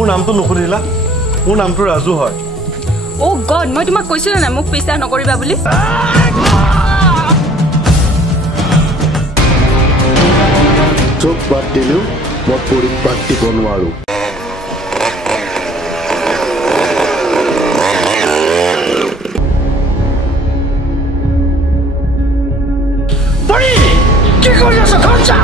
মোৰ নামটো নুসুধিলা মোৰ নামটো ৰাজু হয় ও গড মই তোমাক কৈছিলো না মোক বিশ্বাস নকৰিবা বুলি চোখ বাদ দিলেও মই পৰিপাত দিব নোৱাৰো কি কৰি আছ খৰচা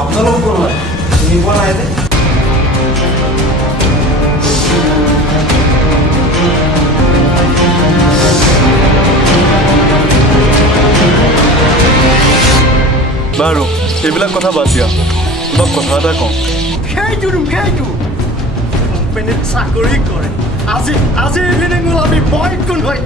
আপোনালোক কোন হয় চিনি পোৱা নাই যে বাৰু এইবিলাক কথা বাদ দিয়া তোমাক কথা এটা কওঁ সেইটো কোম্পানীত চাকৰি কৰে আজি ইভিনিং আমি বয় কোন হয়